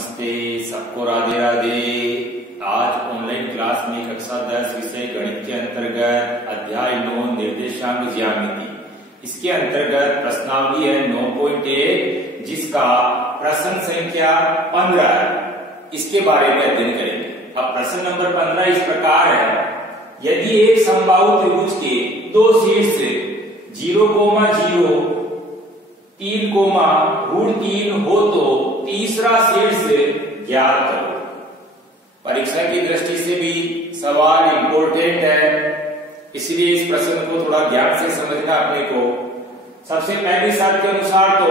नमस्ते, सबको राधे राधे। आज ऑनलाइन क्लास में कक्षा 10 विषय गणित के अंतर्गत अध्याय 9 निर्देशांक ज्यामिति, इसके अंतर्गत प्रश्नावली है 9.1 जिसका प्रश्न संख्या 15 है। इसके बारे में अध्ययन करेंगे। अब प्रश्न नंबर 15 इस प्रकार है, यदि एक समबाहु त्रिभुज के दो शीर्ष 0,0 3,√3 हो तो तीसरा शीर्ष ज्ञात करो। परीक्षा की दृष्टि से भी सवाल इंपॉर्टेंट है, इसलिए इस प्रश्न को थोड़ा ध्यान से समझना अपने को। सबसे पहली शर्त के अनुसार तो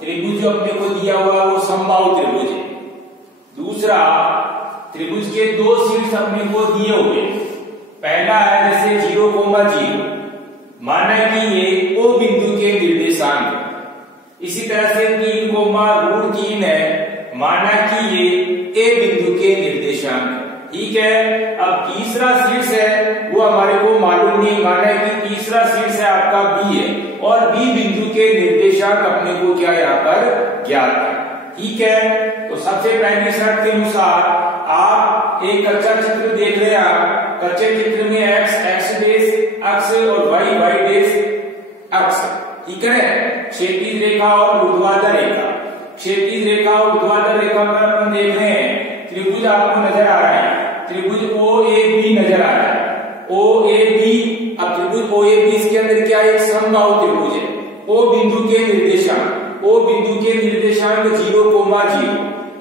त्रिभुज जो अपने को दिया हुआ है वो समबाहु त्रिभुज है। दूसरा, त्रिभुज के दो शीर्ष अपने को दिए हुए। पहला है जैसे 0,0, माना कि ये ओ बिंदु के निर्देशांक है। इसी तरह से 3,√3 है, माना कि ये ए बिंदु के निर्देशांक। ठीक है। अब तीसरा शीर्ष है वो हमारे को मालूम नहीं, माना कि तीसरा शीर्ष है आपका बी है और बी बिंदु के निर्देशांक अपने को क्या यहाँ पर ज्ञात है। ठीक है। तो सबसे पहली शर्त के अनुसार आप एक कच्चा चित्र देख रहे हैं। कच्चे चित्र में x डेश अक्ष और y डेश अक्ष। ठीक है। क्षैतिज रेखा और ऊर्ध्वाधर रेखा, क्षैतिज रेखा और ऊर्ध्वाधर रेखा पर अपन देख रहे हैं त्रिभुज आपको नजर आ रहा है, त्रिभुज OAB नजर आ रहा है। OAB, अब त्रिभुज OAB के अंदर क्या एक समबाहु त्रिभुज है। O बिंदु के निर्देशांक, O बिंदु के निर्देशांक 0,0,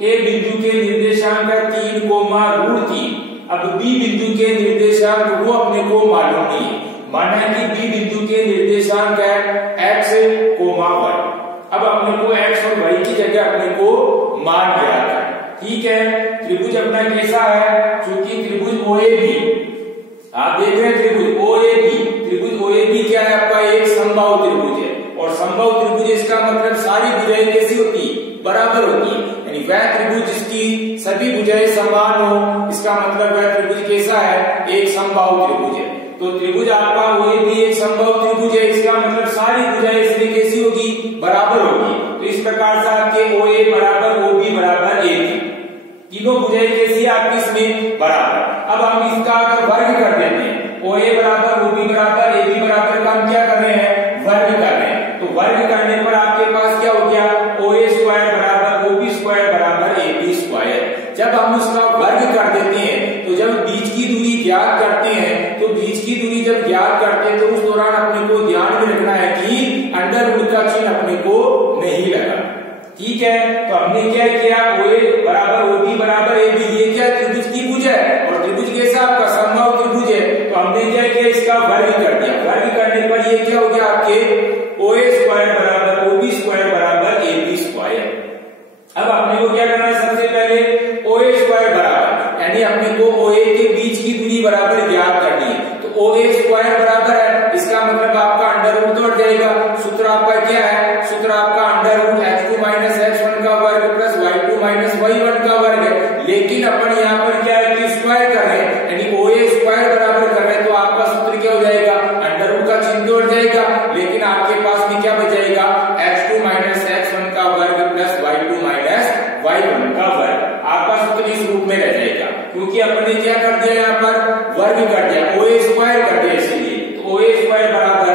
A बिंदु के निर्देशांक 3,√3। अब B बिंदु के निर्देशांक वो अपने को मालूम नहीं है, माना कि बी बिंदु के निर्देशांक है x, y। अब अपने को x और y की जगह अपने को मान ज्ञात है। ठीक है। त्रिभुज अपना कैसा है, चूंकि त्रिभुज OAB आप देख रहे हैं, त्रिभुज OAB क्या है आपका एक समबाहु त्रिभुज है। और समबाहु त्रिभुज इसका मतलब सारी भुजाएं कैसी होती, बराबर होती है। यानी वह त्रिभुज जिसकी सभी भुजाएं समान हो, इसका मतलब वह त्रिभुज कैसा है, एक समबाहु त्रिभुज है। तो त्रिभुज आपका OAB एक समबाहु त्रिभुज है, इसका मतलब सारी भुजाएं इसमें कैसी होगी, बराबर होगी। तो इस प्रकार से आपके OA बराबर OB बराबर AB, तीनों भुजाएं कैसी है आपकी इसमें बराबर। अब हम इसका अगर वर्ग कर देते हैं, OA बराबर OB बराबर AB बराबर का हम क्या कर रहे हैं, वर्ग कर रहे हैं। तो वर्ग करने पर आपके पास क्या हो गया, OA स्क्वायर बराबर OB स्क्वायर बराबर AB स्क्वायर। जब हम उसका वर्ग कर देते हैं तो जब बीच की दूरी ज्ञात करते हैं, तो बीच की दूरी जब ज्ञात करते हैं तो उस दौरान अपने को ध्यान में रखना है कि अंडर रूट का चिन्ह अपने को नहीं लगा। ठीक है। तो हमने क्या किया, OA बराबर OB बराबर AB, ये क्या त्रिभुज की भुज है और त्रिभुज कैसा आपका समबाहु त्रिभुज है। तो हमने क्या किया, इसका वर्ग कर दिया। वर्ग करने पर ये क्या हो गया आपके OA स्क्वायर बराबर OB स्क्वायर बराबर AB स्क्वायर। अब अपने को क्या करना है, सबसे पहले OA स्क्वायर बराबर, यानी अपने को OA के बीच की दूरी बराबर ज्ञात करनी है। तो OA स्क्वायर बराबर है, इसका मतलब आपका अंडर रूट तोड़ जाएगा। सूत्र आपका क्या है, सूत्र आपका under root x2 minus x1 का वर्ग प्लस y2 माइनस y1 का वर्ग है। लेकिन अपन यहाँ पर क्या है कि स्क्वायर कर रहे हैं, यानी OA स्क्वायर बराबर कर रहे हैं, तो आपका सूत्र क्या हो जाएगा, अंडर रूट का चिन्ह तोड़ जाएगा। लेकिन आपके पास में क्या बचेगा, x2 माइनस x1 का वर्ग प्लस y2 माइनस y1 का वर्ग। आपका सूत्र इस रूप में रह जाएगा, क्योंकि अपने क्या कर दिया, यहाँ पर वर्ग कर दिया, OA स्क्वायर कर दिया। इसलिए तो OA स्क्वायर बराबर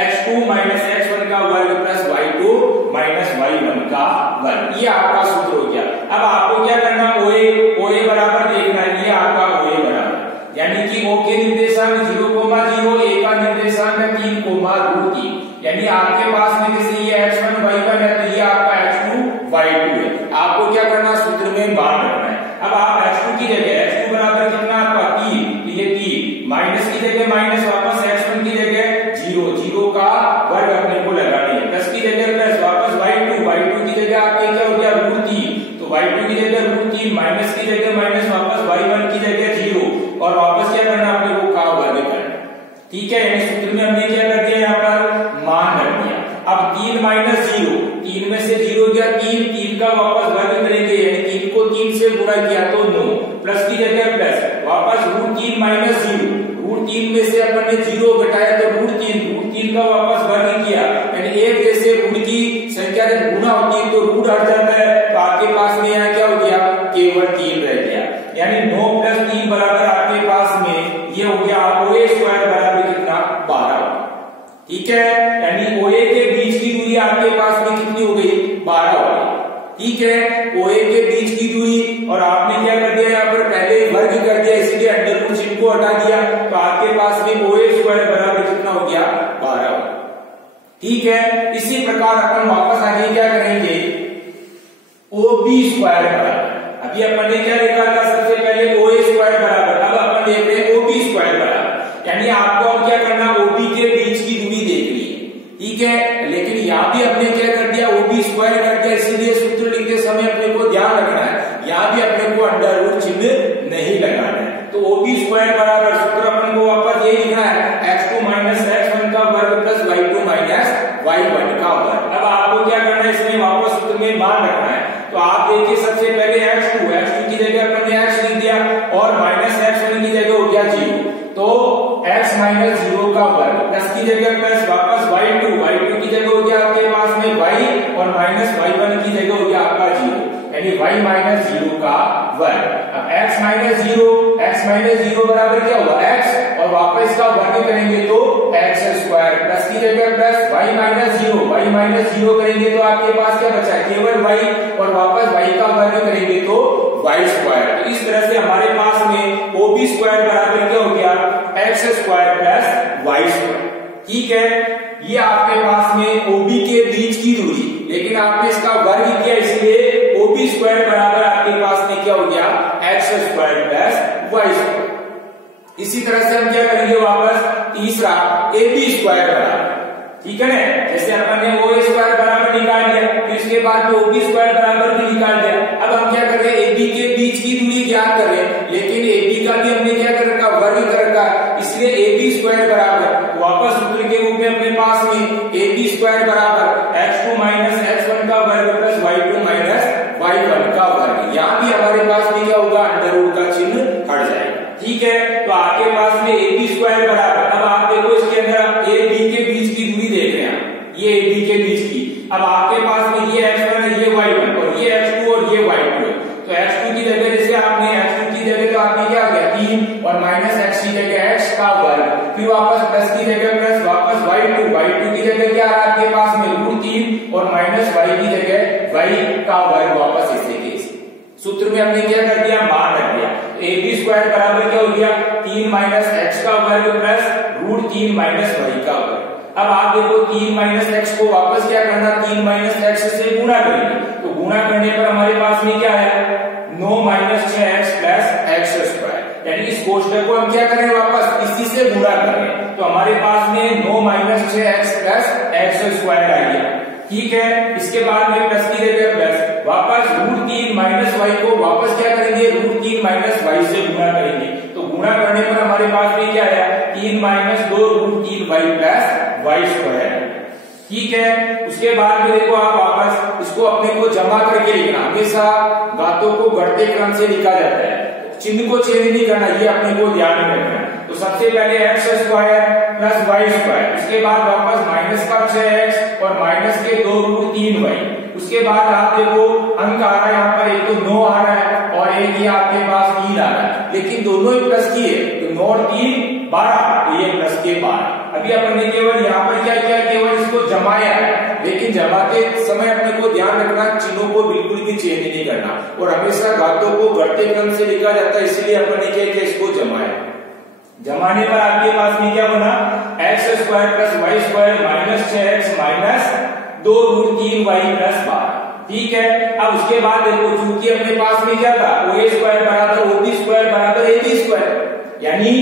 x2 माइनस x1 का वर्ग प्लस y2 माइनस y1 का वर्ग। ये आपका सूत्र हो गया। अब आपको क्या करना, OA बराबर देखना है, ये आपका OA बराबर, यानी कि O के निर्देशांक 0,0, A का निर्देशांक है 3,√3। यानी आपके पास में जैसे ये x1 y1 है, तो ये आपका x2 y2 है। आपको क्या करना, सूत्र में मान रखना है। अब आप x2 की जगह, x2 बराबर कितना आपका 3, ये 3 माइनस की जगह माइनस, वापस x1 की जगह 0 का वर्ग अपने को लगानी है, प्लस की जगह प्लस, वापस y2 की जगह आपके क्या हो गया √3, तो y2 की जगह √3, माइनस की जगह माइनस, वापस y1 की जगह 0 और वापस क्या करना अपने को का वर्ग करना। ठीक है। यानी सूत्र में हमने क्या कर दिया, यहाँ पर मान रख दिया। अब 3 माइनस 0, 3 में से 0 गया 3 का वापस वर्ग करेंगे, यानी 3 को 3 से गुणा किया तो 9, प्लस की जगह प्लस, वापस √3 माइनस 0, √3 में से अपन ने 0 घटाया तो √3 का वापस वर्ग किया। यानी एक जैसे रूट की संख्या जब गुणा होती है तो रूट हट जाता है, तो आपके पास में यहाँ क्या हो गया आपके पास में कितनी हो गई, 12 हो गई। ठीक है, OA के बीच की दूरी, और आपने क्या कर दिया यहाँ पर पहले वर्ग कर दिया, इसलिए अंडर रूट चिन्ह को हटा दिया, तो आपके पास में OA स्क्वायर बराबर कितना हो गया, 12। ठीक है, इसी प्रकार अपन वापस आगे क्या करेंगे, OB स्क्वायर बराबर, अभी अपन ने क्या लिखा था सबसे पहले OA स्क्वायर बराबर, अब अपन देख रहे हैं OB स्क्वायर बराबर, यानी आपको अब क्या करना, OB के बीच की दूरी देखनी है। ठीक है, लेकिन यहाँ भी अपने क्या कर दिया, OB स्क्वायर कर दिया, इसीलिए सूत्र लिखते समय अपने को ध्यान रखना है, यहाँ भी अपने को अंडर रूट चिन्ह नहीं लगाना है। तो OB स्क्वायर बराबर सूत्र अपन को वापस ये लिखना है, x2 माइनस x1 का वर्ग प्लस y2 माइनस y1 का वर्ग। अब आपको क्या करना है, इसमें वापस सूत्र में मान रखना है। तो आप देखिए सबसे पहले x2 की जगह अपन ने x लिख दिया, और माइनस x1 की जगह हो गया 0, तो x माइनस 0 का वर्ग, प्लस की जगह प्लस, वापस y2 की जगह हो गया आपके पास में y, और माइनस y1 की जगह हो गया आपका 0, यानी y माइनस 0 का वर्ग। अब x माइनस 0 बराबर क्या होगा, x, और वापस इसका वर्ग करेंगे तो x स्क्वायर, प्लस की जगह प्लस, y माइनस 0 करेंगे तो आपके पास क्या बचा है, केवल y, और वापस y का वर्ग करेंगे तो y स्क्वायर। तो इस तरह से हमारे पास में OB स्क्वायर बराबर क्या हो गया, x square plus y square. ठीक है, ये आपके पास में OB के बीच की दूरी, लेकिन आपने इसका वर्ग किया, इसलिए OB स्क्वायर बराबर आपके पास में क्या हो गया, x square plus y square. इसी तरह से हम क्या करेंगे, वापस तीसरा AB स्क्वायर बराबर, ठीक है ना, जैसे अपन ने OA स्क्वायर बराबर निकाल लिया, फिर इसके बाद में OB स्क्वायर बराबर भी निकाल दिया। अब हम क्या कर रहे हैं, AB के बीच की दूरी ज्ञात कर रहे हैं, लेकिन AB का भी हमने क्या कर रखा, वर्ग कर रखा, इसलिए AB स्क्वायर बराबर वापस सूत्र के रूप में अपने पास में AB स्क्वायर बराबर x2 माइनस x1 का वर्ग प्लस y2 माइनस y1 का वर्ग। यहाँ भी हमारे पास में क्या होगा, अंडर रूट का चिन्ह हट जाएगा। ठीक है, तो आपके पास में AB स्क्वायर बराबर, अब आप देखो इसके अंदर AB के बीच की दूरी देख रहे हैं, ये AB के बीच की, अब आपके पास में ये x1 है, ये y1, और ये x2 और ये y2 है, तो x2 की जगह जैसे आपने x2 की जगह तो आपने क्या किया 3, और माइनस x की जगह x का वर्ग, फिर वापस प्लस की जगह प्लस, वापस y2 की जगह क्या है आपके पास में √3, और माइनस y की जगह y का वर्ग, वापस इस तरीके से सूत्र में हमने क्या कर दिया, मान रख दिया। AB स्क्वायर बराबर क्या हो गया, 3 माइनस x का वर्ग प्लस √3 माइनस y का वर्ग। अब आप देखो 3 माइनस x को वापस क्या करना, 3 माइनस x से गुणा करेंगे, तो गुणा करने पर हमारे पास में क्या है, 9 minus 6x plus x square, यानी इस कोष्टक को हम क्या करें, वापस इसी से गुणा करें, तो हमारे पास में 9 minus 6x plus x square आ गया। ठीक है, इसके बाद में प्लस की जगह प्लस, वापस √3 माइनस y को वापस क्या करेंगे, √3 माइनस y से गुणा करेंगे, तो गुणा करने पर हमारे पास में क्या है, 3 minus 2 √3y plus y square. ठीक है, उसके बाद में देखो आप वापस इसको अपने को जमा करके लिखना, हमेशा घातों को घटते क्रम से लिखा जाता है, चिन्ह को चेंज नहीं करना, ये अपने को ध्यान में रखना है। तो सबसे पहले x square plus y square, उसके बाद वापस माइनस का 6x और माइनस के 2 √3y, उसके बाद आप देखो अंक आ रहा है यहाँ पर, एक तो 9 आ रहा है और एक ये आपके पास 3 आ रहा है, लेकिन दोनों ही प्लस की है, तो 9 और 3 12, ये प्लस के 12। अभी अपन ने केवल यहाँ पर क्या किया, केवल इसको जमाया है, लेकिन जमाते समय अपने को ध्यान रखना, चिन्हों को बिल्कुल भी चेंज नहीं करना, और हमेशा घातों को घटते क्रम से लिखा जाता है, इसलिए अपन ने क्या किया, इसको जमाया। जमाने पर आपके पास में क्या बना, x square plus y square minus 6x minus 2 √3y plus 12। ठीक है, अब उसके बाद देखो चूंकि अपने पास में क्या था, OA स्क्वायर बराबर OB स्क्वायर बराबर AB स्क्वायर, यानी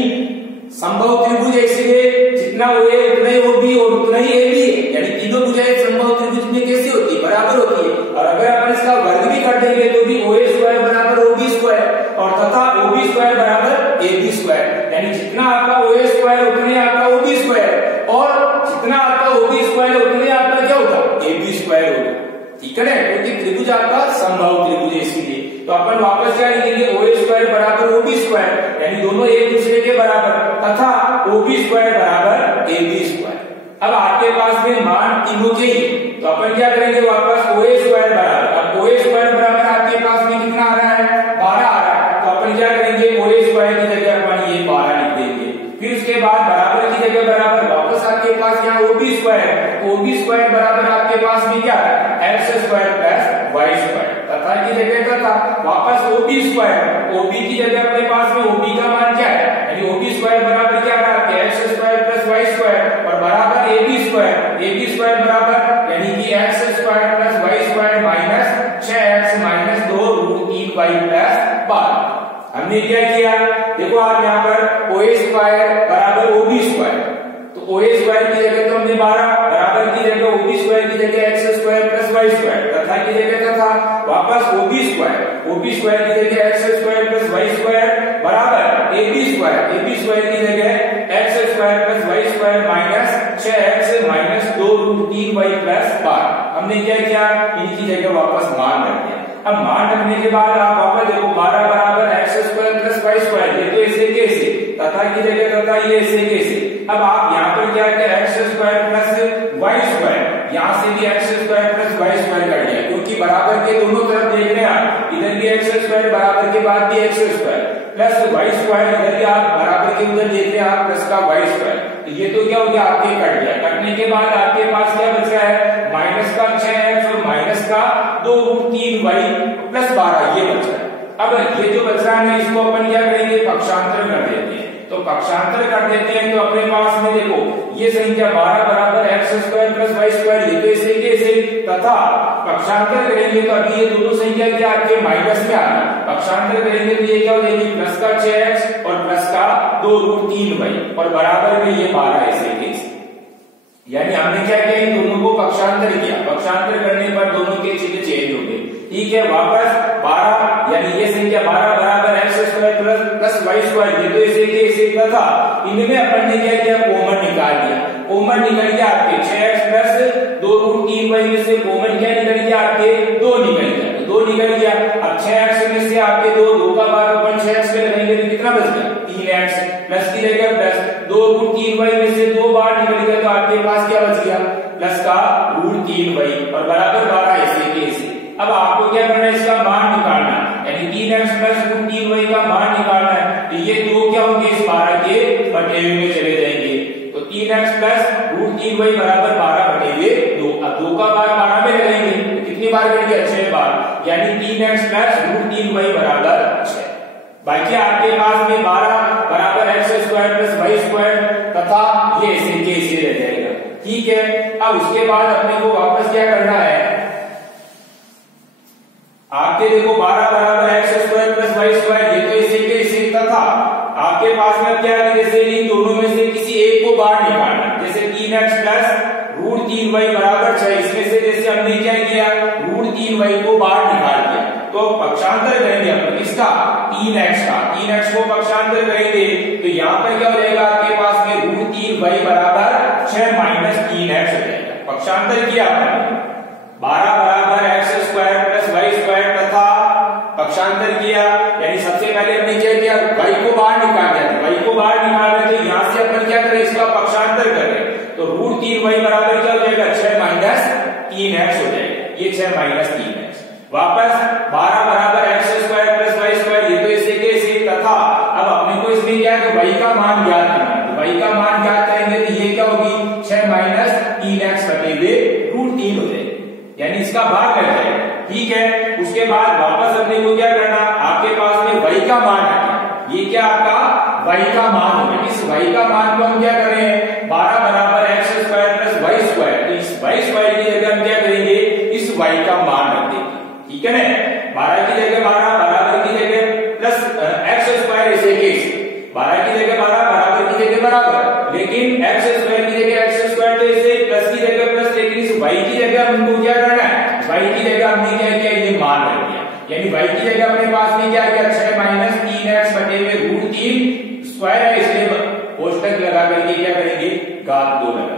संभव त्रिभुज, इसलिए जितना OA उतना ही OB और उतना ही AB है, यानी तीनों भुजाएं संभव त्रिभुज में कैसी होती है, बराबर होती है। और अगर आप इसका वर्ग भी कर देंगे तो भी OA स्क्वायर बराबर OB स्क्वायर, और तथा OB स्क्वायर बराबर AB स्क्वायर, यानी जितना आपका OA स्क्वायर उतने आपका OB स्क्वायर, और जितना आपका OB स्क्वायर उतने आपका क्या होगा, AB स्क्वायर होगा। ठीक है ना, क्योंकि त्रिभुज आपका समबाहु त्रिभुज है, इसीलिए तो अपन वापस क्या लिखेंगे, OA स्क्वायर बराबर OB स्क्वायर, यानी दोनों एक दूसरे के बराबर, तथा OB स्क्वायर बराबर AB स्क्वायर। अब आपके पास में मान तीनों के ही, तो अपन क्या करेंगे, वापस OA स्क्वायर बराबर, अब OA स्क्वायर बराबर आपके पास में कितना आ रहा है, 12 आ रहा है, तो अपन क्या करेंगे, OA स्क्वायर की जगह अपन ये 12 लिख देंगे, फिर उसके बाद बराबर की जगह बराबर, वापस आपके पास यहाँ OB स्क्वायर, OB स्क्वायर बराबर आपके पास में क्या है x square plus y square, तथा की जगह तथा वापस ओबी स्क्वायर, ओबी की जगह अपने पास में ओबी का मान क्या है यानी ओबी स्क्वायर बराबर क्या है आपके x square plus y square और बराबर एबी स्क्वायर बराबर यानी कि x square plus y square minus 6x minus 2 root 3y plus 12। हमने क्या किया देखो आप यहाँ पर ओ स्क्वायर बराबर ओबी स्क्वायर, तो ओ स्क्वायर की जगह तो हमने 12 बराबर की जगह ओबी स्क्वायर की जगह x square plus y square, तथा की जगह तथा वापस ओबी स्क्वायर की जगह x square plus y square बराबर एबी स्क्वायर की जगह x square plus y square minus 6x minus 2 root 3y plus 12। हमने क्या किया इनकी जगह वापस मान रख दिया। अब मान रखने के बाद आप वापस देखो 12 बराबर x square plus y square, ये तो ऐसे कैसे तथा की जगह तथा ये ऐसे कैसे। अब आप यहाँ पर क्या किया x square plus y square, यहाँ से भी x square plus y square कर दिया क्योंकि बराबर के दोनों तरफ देख रहे हैं आप, इधर भी एक्स स्क्वायर बराबर के बाद भी x square plus y square, इधर भी आप बराबर के उधर देख रहे हैं आप प्लस का वाई स्क्वायर, तो ये तो क्या हो गया आपके कट गया। कटने के बाद आपके पास क्या बच रहा है माइनस का 6x और माइनस का 2 रूट 3y प्लस 12 ये बच रहा है। अब ये जो बच रहा है ना इसको अपन क्या करेंगे पक्षांतर कर देते हैं, तो पक्षांतर कर देते हैं तो अपने पास में देखो ये संख्या 12 बराबर x square plus y square, ये तो ऐसे कैसे तथा पक्षांतर करेंगे तो अभी ये दोनों संख्या क्या आपके माइनस में आ रहा है, पक्षांतर करेंगे तो ये क्या हो जाएगी प्लस का 6x और प्लस का 2 रूट 3y और बराबर में ये 12 ऐसे कैसे। यानी हमने क्या किया इन दोनों को पक्षांतर किया, पक्षांतर करने पर दोनों के चिन्ह चेंज हो गए। ठीक है वापस 12 यानी ये संख्या 12 बराबर x square plus y square, ये तो ऐसे कैसे तथा इनमें अपन ने क्या किया कॉमन निकाल दिया, कॉमन निकल गया आपके 6x प्लस 2 रूट 3y में से कॉमन क्या निकल गया आपके 2 निकल गया, तो 2 निकल गया। अब 6x में से आपके 2 का भाग अपन 6x में लगाएंगे तो कितना बच गया 3x प्लस की जगह प्लस 2 रूट 3y में से 2 बार निकल गया तो आपके पास क्या बच गया प्लस का रूट 3y और बराबर 12 ऐसे के ऐसे। अब आपको क्या करना है इसका मान निकालना है यानी 3x प्लस रूट 3y का मान निकालना है, तो ये 2 क्या होंगे इस 12 के बटेवे में चले जाएंगे, तो 3x प्लस रूट 3y बराबर 12 बटेवे 2। अब 2 का बार 12 में लगाएंगे तो कितनी बार कट गया 6 बार, यानी 3x प्लस रूट 3y बराबर 6। बाकी आपके पास में 12 बराबर x square plus y square तथा ये ऐसे के ऐसे रह जाएगा। ठीक है अब उसके बाद अपने को वापस क्या करना है, आपके देखो 12 बराबर x square plus y square, ये तो ऐसे के ऐसे तथा आपके पास में क्या है जैसे इन दोनों में से किसी एक को बाहर निकालना, जैसे 3x प्लस रूट 3y बराबर 6, इसमें से जैसे हमने क्या किया रूट 3y को बाहर निकाल दिया, तो पक्षांतर करेंगे अपन किसका 3x को पक्षांतर करेंगे तो यहाँ पर क्या हो जाएगा आपके पास में रूट 3y बराबर 6 माइनस 3x हो जाएगा। पक्षांतर किया आपने 12 बराबर x square plus y square तथा पक्षांतर किया, यानी सबसे पहले हमने क्या किया y को बाहर निकाल दिया, y को बाहर निकाल रहे तो यहाँ से अपन क्या करें इसका पक्षांतर करें तो रूट 3y बराबर क्या हो जाएगा 6 माइनस 3x हो जाएगा, ये 6 माइनस 3x। वापस 12 बराबर x square plus y square, ये तो ऐसे कैसे तथा अब अपने को इसमें क्या है y का मान ज्ञात करना है, तो y का मान ज्ञात करेंगे तो ये क्या होगी 6 माइनस 3x बटे रूट 3 हो जाएगा, यानी इसका भाग कर जाएगा। ठीक है उसके बाद वापस अपने को क्या करना आपके पास में y का मान है, ये क्या आपका y का मान होगा, इस y का मान को हम क्या कर रहे हैं 12 बराबर x square plus y square, तो इस वाई स्क्वायर की जगह हम क्या करेंगे इस y का मान रख देंगे। ठीक है ना 12 की जगह 12 बराबर की जगह प्लस एक्स स्क्वायर ऐसे कैसे 12 की जगह 12 बराबर की जगह बराबर, लेकिन एक्स स्क्वायर की जगह एक्स स्क्वायर तो ऐसे प्लस की जगह प्लस, लेकिन इस y की जगह हमको क्या करना है y की जगह हमने क्या किया ये मान रख दिया, यानी y की जगह अपने पास में क्या किया 6 माइनस 3x बटे में रूट 3 स्क्वायर है, इसलिए कोष्टक लगा करके क्या करेंगे घात 2 लगा।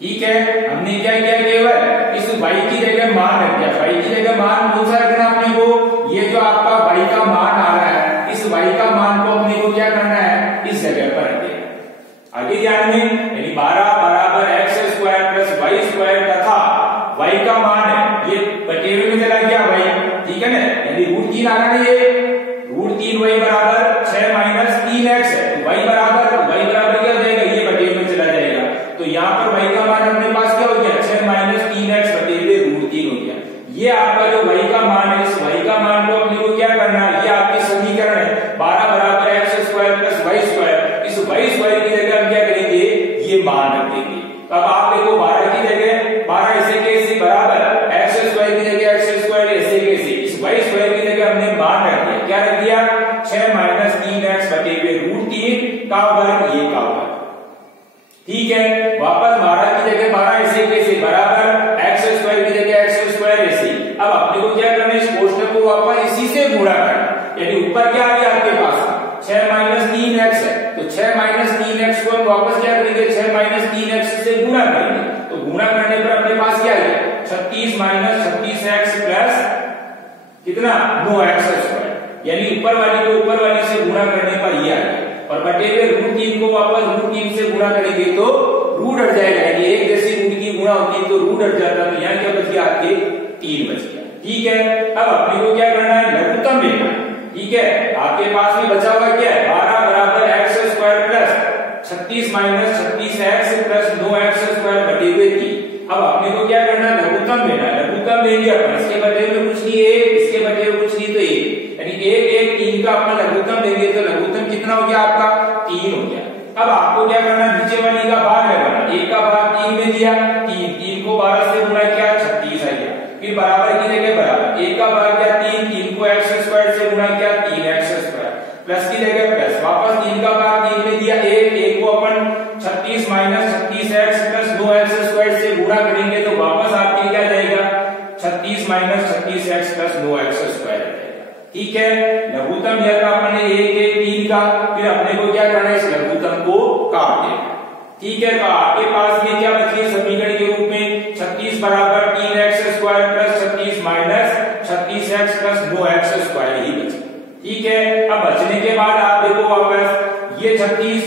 ठीक है हमने क्या किया केवल इस y की जगह मान रख दिया, y की जगह मान कौन सा रखना अपने को, ये जो आपका y का मान आ रहा है इस y का मान को अपने को क्या करना है इस जगह पर रख देना। आगे ध्यान में यानी 12 बराबर x square plus y square तथा y का मान है ये बटेवे में चला गया y, ठीक है ना यानी रूट 3 आ रहा है, ये रूट 3y बराबर 6 माइनस 3x है, y बराबर क्या हो जाएगा ये बटेवे में चला जाएगा, तो यहाँ पर y का मान अपने पास क्या हो गया 6 माइनस 3x ये आपका जो y का मान है, इस y का मान को अपने को क्या करना है, ये आपकी समीकरण है 12 बराबर x square plus y square. इस y स्क्वायर की जगह हम क्या करेंगे, ये मान रख देंगे। अब आप देखो 12 की जगह 12 ऐसे कैसे बराबर x स्क्वायर की जगह x स्क्वायर ऐसे कैसे, इस y स्क्वायर की जगह हमने मान रख दिया। क्या रख दिया, 6 माइनस 3x बटे हुए रूट 3 का वर्ग, ये का वर्ग। ठीक है, वापस 12 की जगह 12 ऐसे कैसे बराबर x स्क्वायर की जगह x स्क्वायर ऐसे। अब अपने को क्या करना है, इस कोष्ठक को वापस इसी से गुणा करना, यानी ऊपर क्या आ गया आपके पास 6 माइनस 3x है, तो 6 माइनस 3x को हम वापस क्या करेंगे, 6 माइनस 3x से गुणा करेंगे। तो गुणा करने पर अपने पास क्या है 36 माइनस 36x प्लस कितना 9x स्क्वायर, यानी ऊपर वाली को ऊपर वाली से गुणा करने पर ये आ गया। और बटे हुए रूट 3 को वापस रूट 3 से गुणा करेंगे तो रूट हट जाएगा, यानी एक जैसी रूट की गुणा होती है तो रूट हट जाता है। तो यहाँ क्या बच गया आपके 3 बच गया। ठीक है, अब अपने को क्या करना है, लघुत्तम लेना। ठीक है, आपके पास में बचा हुआ क्या है 12 बराबर x square plus 36 minus 36x plus 9x square बटे हुए 3। अब अपने को क्या करना है, लघुत्तम लेना है। लघुत्तम लेंगे अपन, इसके बटे हुए कुछ नहीं 1, इसके बटे हुए कुछ नहीं तो 1, यानी 1 1 3 का अपना लघुत्तम लेंगे तो लघुत्तम कितना हो गया आपका 3 हो गया। अब आपको क्या करना है, नीचे वाली का भाग लगाना, 1 का भाग 3 में दिया, 3 को 12 से गुणा किया 36 आ गया। फिर बराबर की जगह बराबर 1 का भाग किया 3 को x स्क्वायर से गुणा किया 3x स्क्वायर, प्लस की जगह प्लस, वापस 3 का भाग 3 में दिया 1 को अपन 36 minus 36x plus 2x square से गुणा करेंगे तो वापस आपके क्या जाएगा 36 minus 36x plus 9x square. ठीक है, लघुत्तम लिया था अपने 1 1 3 का, फिर अपने को क्या करना है, इस लघुत्तम को काट देना। ठीक है, तो आपके पास में क्या बची है समीकरण के रूप में 36 बराबर 3x square plus 36 minus 36x plus 9x square ही बची। ठीक है, अब बचने के बाद आप देखो वापस ये 36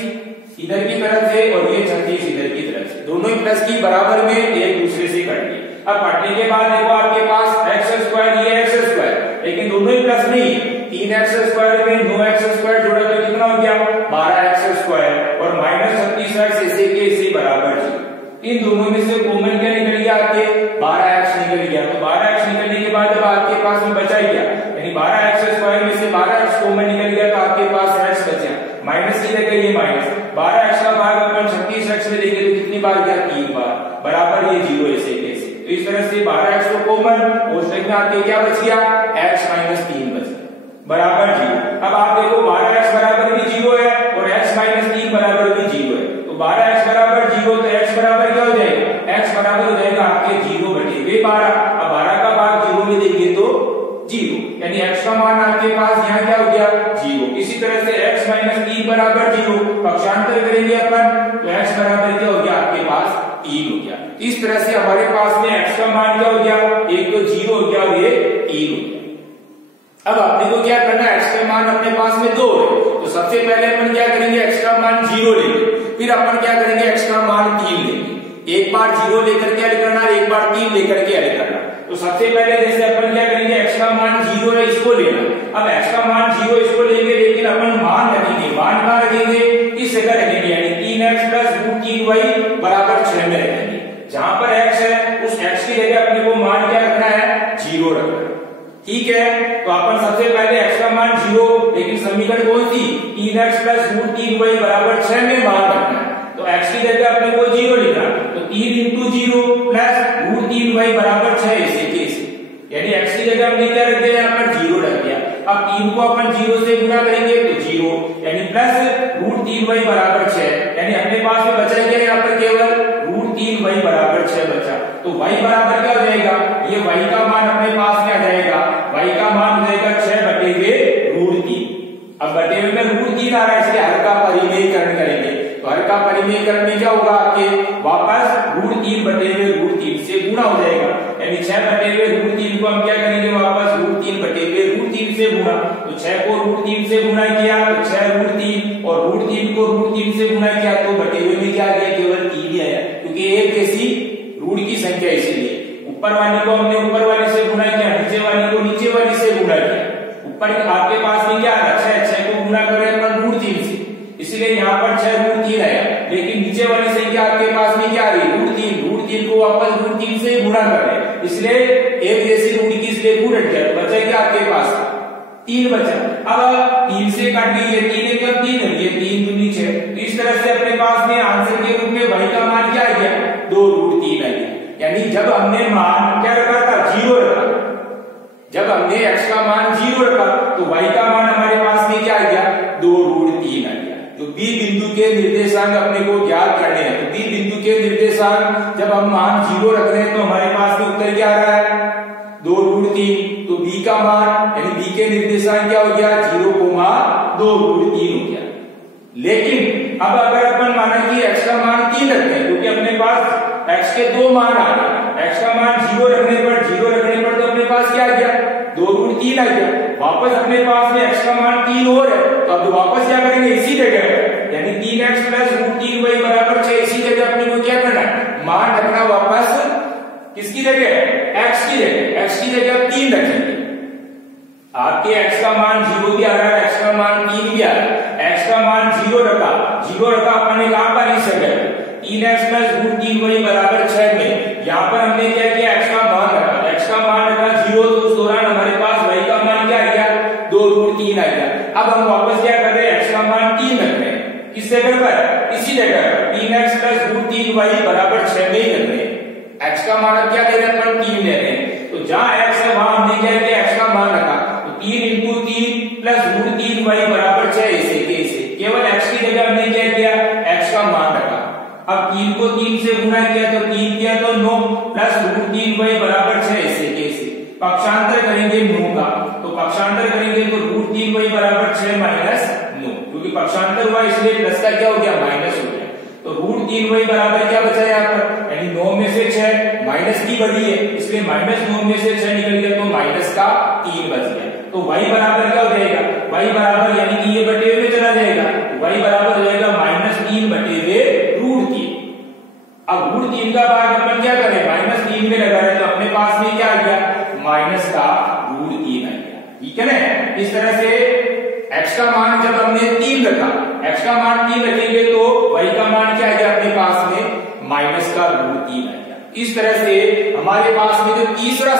इधर की तरफ से और ये 36 इधर की तरफ से, दोनों ही प्लस की बराबर में एक दूसरे से कट गए। अब कटने के बाद देखो आपके पास x स्क्वायर ये x स्क्वायर, लेकिन दोनों ही प्लस नहीं, 3x स्क्वायर में 9x स्क्वायर जोड़ा तो कितना हो गया 12x स्क्वायर और माइनस 36x ऐसे के इसे बराबर जी। इन दोनों में से कॉमन क्या निकल गया आपके 12x निकल गया। तो 12x निकलने के बाद जब आपके पास में बचा क्या, यानी 12x स्क्वायर में से 12x कॉमन निकल गया तो आपके पास x बचा, माइनस की जगह ये माइनस 12x का भाग अपन 36x में देंगे तो कितनी बार गया 3 बार, बराबर ये 0 ऐसे कैसे। तो इस तरह से 12x को कॉमन कोष्ठक में आपके क्या बच गया x माइनस 3 बच गया बराबर 0। अब आप देखो 12x बराबर भी 0 है और x माइनस 3 बराबर भी 0 है, तो 12x बराबर 0 तो x बराबर क्या हो जाएगा, x बराबर हो जाएगा आपके 0 बटे हुए 12। अब 12 का भाग 0 में देंगे तो 0, यानी x का मान आपके पास यहाँ क्या हो गया 0। इसी तरह से x माइनस 3 बराबर 0, पक्षांतर करेंगे अपन तो x बराबर क्या हो गया आपके पास 3 हो गया। इस तरह से हमारे पास में x का मान क्या हो गया, एक तो 0 हो गया और ये 3 हो गया। अब अपने को क्या करना है, x का मान अपने पास में 2 है, तो सबसे पहले अपन क्या करेंगे x का मान 0 लेंगे, फिर अपन क्या करेंगे x का मान 3 लेंगे। एक बार 0 लेकर के हल करना, एक बार 3 लेकर के हल करना। तो सबसे पहले जैसे अपन क्या करेंगे x का मान 0 है इसको लेना, अब x का मान 0 इसको लेंगे, लेकिन अपन मान रखेंगे, मान कहां रखेंगे इस जगह रखेंगे, यानी 3x प्लस रूट 3y बराबर 6 में रखेंगे। जहां पर x है उस x की जगह अपने को मान क्या रखना है 0 रखना है। ठीक है, तो अपन सबसे पहले x का मान 0, लेकिन समीकरण कौन सी 3x प्लस रूट 3y बराबर 6 में मान रखना है, तो x की जगह अपने को 0 लिखना, तो 3 इंटू 0 प्लस रूट 3y बराबर 6 ऐसे कैसे, यानी x की जगह हमने क्या रख दिया यहाँ पर 0 रख दिया। अब 3 को अपन 0 से गुणा करेंगे तो 0, यानी प्लस रूट 3y बराबर 6, यानी अपने पास में बचा क्या यहाँ पर केवल रूट 3y बराबर 6 बचा। तो y बराबर क्या हो जाएगा, ये y का मान अपने पास में आ जाएगा, y का मान हो जाएगा 6 बटे हुए रूट 3। अब बटे हुए में रूट 3 आ रहा है, इसलिए हर का परिमेयकरण करेंगे, तो हर का परिमेयकरण में क्या होगा आपके वापस रूट 3 बटे हुए रूट 3 से गुणा हो जाएगा, यानी 6 बटे हुए रूट 3 को हम क्या करेंगे वापस रूट 3 बटे हुए रूट 3 से गुणा, तो 6 को रूट 3 से गुणा किया तो 6 रूट 3 और रूट 3 को रूट 3 से गुणा किया तो बटे हुए में क्या आ गया केवल 3 ही आया, क्योंकि एक कैसी रूट की संख्या, इसीलिए ऊपर वाली को हमने ऊपर वाली से गुणा किया, नीचे वाली को नीचे वाली से गुणा किया। ऊपर आपके पास में क्या आ रहा है 6 को गुणा करें अपन रूट 3 से, इसलिए यहाँ पर 6 रूट 3 आया, लेकिन नीचे वाली संख्या आपके पास में क्या आ रही है रूट 3 को वापस रूट 3 से गुणा कर रहे हैं, इसलिए एक जैसी रूट की इसलिए रूट हट गया, बचा क्या आपके पास 3 बचा। अब 3 से काट गई ये 3 एक 3 है, ये 3 दूनी 6। तो इस तरह से अपने पास में आंसर के रूप में y का मान क्या आ गया 2√3 आ गया। यानी जब हमने मान क्या रखा था 0 रखा, जब हमने x का मान 0 रखा तो y का मान हमारे पास में क्या आ गया 2√3 आ गया। तो b बिंदु के निर्देशांक अपने को ज्ञात करने हैं। तो b बिंदु के निर्देशांक जब हम मान 0 रख रहे हैं तो हमारे पास में उत्तर क्या आ रहा है 2√3। तो b का मान यानी b के निर्देशांक क्या हो गया 0,2√3 हो गया। लेकिन अब अगर अपन माना कि x का मान 3 रखते हैं, क्योंकि अपने पास x के 2 मान आ गए, x का मान 0 रखने पर तो अपने पास क्या आ गया 2√3 आ गया। वापस अपने पास में x का मान 3 और है, तो अब वापस क्या करेंगे इसी जगह, यानी 3x + √3y = 6, इसी जगह अपने को क्या करना है मान रखना वापस किसकी जगह x की जगह 3 रखेंगे। आपके x का मान 0 भी आ रहा है, x का मान 3 भी आ रहा है। x का मान 0 रखा अपन ने कहां पर इस जगह 3x + √3y = 6 में यहां पर हमने क्या किया x का मान रखा 0, तो उस दौरान हमारे पास y का मान क्या आ गया 2√3 आ गया। अब हम वापस क्या कर रहे हैं x का मान 3 रख रहे हैं, किस जगह पर इसी जगह पर 3x + √3y = 6 में ही रख रहे हैं। x का मान अब क्या ले रहे हैं अपन 3 ले रहे हैं, तो जहां x है वहां हमने क्या किया x का मान रखा, तो 3 × 3 + √3y = 6, इसे केवल x की जगह हमने क्या किया x का मान रखा। अब 3 को 3 से गुणा किया तो 3 किया तो 9 + √3y = 6, इसे पक्षांतर करेंगे 9 का, तो पक्षांतर करेंगे तो √3y = 6 - 9, क्योंकि पक्षांतर हुआ इसलिए प्लस का क्या हो गया माइनस हो गया। तो √3y बराबर क्या बचा यहाँ पर, यानी 9 में से 6 माइनस की बड़ी है, इसलिए -9 में से 6 निकल गया तो माइनस का 3 बच गया। तो y बराबर क्या हो जाएगा, y बराबर यानी कि ये बटे हुए चला जाएगा, y बराबर हो जाएगा -3 बटे हुए √3। अब √3 का भाग अपन क्या करें -3 में लगा रहे, तो अपने पास में क्या आ गया माइनस का √3 आ गया। ठीक है ना। इस तरह से x का मान जब हमने 3 रखा, x का मान 3 रखेंगे तो y का मान क्या आ गया अपने पास में माइनस का √3 आ गया। इस तरह से हमारे पास में जो तीसरा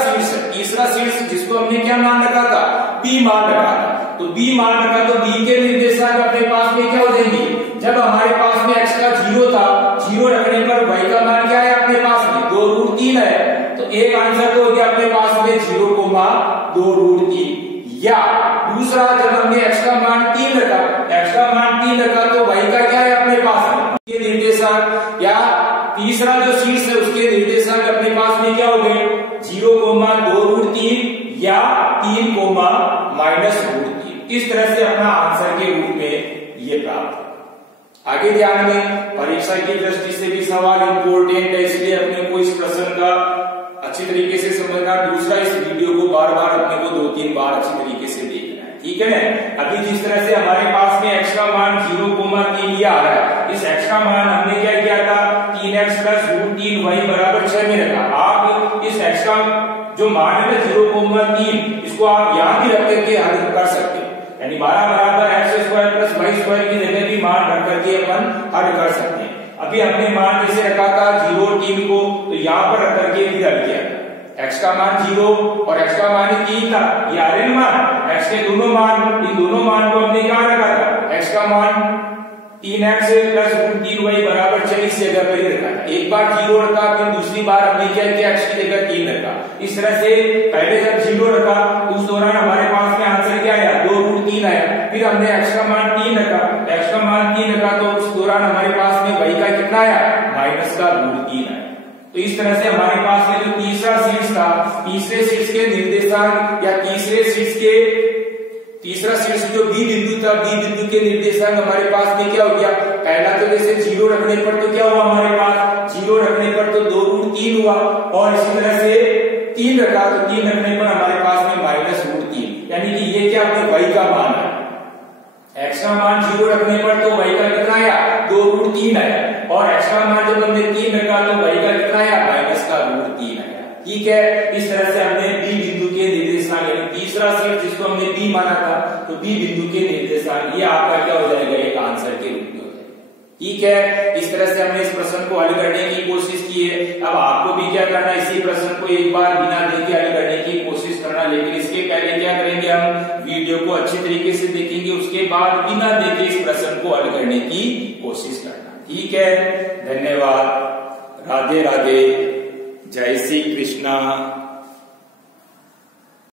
शीर्ष जिसको हमने क्या मान रखा था b मान रखा था, तो b मान रखा तो b के निर्देशांक अपने पास में क्या हो जाएंगे, जब हमारे पास में x का 0 था, 0 रखने पर y का मान क्या है अपने पास में 2√3 है, तो एक आंसर तो हो गया अपने पास में 0,2√3। या दूसरा जब हमने x का मान 3 रखा तो y का क्या है अपने पास में के निर्देशांक, या तीसरा जो शीर्ष है उसके निर्देशांक अपने पास में क्या हो गए 0,2√3 या 3,-√3। इस तरह से अपना आंसर के रूप में ये प्राप्त। आगे ध्यान में परीक्षा की दृष्टि से भी सवाल इंपॉर्टेंट है, इसलिए अपने को इस प्रश्न का अच्छी तरीके से समझना। दूसरा, इस वीडियो को बार बार अपने को 2-3 बार अच्छी तरीके से देखना है, ठीक है ना। अभी जिस तरह से हमारे पास में x का मान 0,3 आ रहा है, इस x का मान हमने क्या किया था 3x + √3y = 6 में रखा। आप इस x का जो मान है ना 0,3, इसको आप यहां भी रख करके हल कर सकते हैं, यानी 12 = x² + y² की जगह भी मान रख करके अपन हल कर सकते हैं। अभी हमने मान जैसे रखा था 0,3 को, तो यहाँ पर रख करके भी हल किया, x का मान 0 और x का मान 3 था, ये RN मान x के दोनों मान, इन दोनों मान को हमने कहां रखा था, x का मान 3x + √3y = 6 इस जगह पर ही रखा। एक बार 0 रखा, फिर दूसरी बार हमने क्या किया x की जगह 3 रखा। इस तरह से पहले जब 0 रखा उस दौरान हमारे पास में आंसर क्या आया 2√3 आया, फिर हमने x का मान 3 रखा, तो उस दौरान हमारे पास में y का कितना आया माइनस का √3 आया। तो इस तरह से हमारे पास में जो तीसरा शीर्ष था, तीसरे शीर्ष के निर्देशांक या तीसरा शीर्ष जो b बिंदु था, b बिंदु के निर्देशांक हमारे पास में क्या हो गया, पहला तो जैसे 0 रखने पर तो क्या हुआ हमारे पास 0 रखने पर तो 2√3 हुआ, और इसी तरह से 3 रखा तो 3 रखने पर हमारे पास में -√3, यानी कि ये क्या अपने y का मान है। x का मान 0 रखने पर तो y का कितना आया 2√3 आया, और x का मान जब हमने 3 रखा तो y का कितना आया -√3 आया। ठीक है। इस तरह से हमने b बिंदु के निर्देशांक यानी तीसरा शीर्ष जिसको हमने b माना था, तो b बिंदु के निर्देशांक ये आपका क्या हो जाएगा एक आंसर के रूप में हो जाएगा। ठीक है, इस तरह से हमने इस प्रश्न को हल करने की कोशिश की है। अब आपको भी क्या करना है, इसी प्रश्न को एक बार बिना देखे हल करने की कोशिश करना। लेकिन इसके पहले क्या करेंगे, हम वीडियो को अच्छी तरीके से देखेंगे, उसके बाद बिना देखे इस प्रश्न को हल करने की कोशिश करना। ठीक है, धन्यवाद, राधे राधे, जय श्री कृष्णा।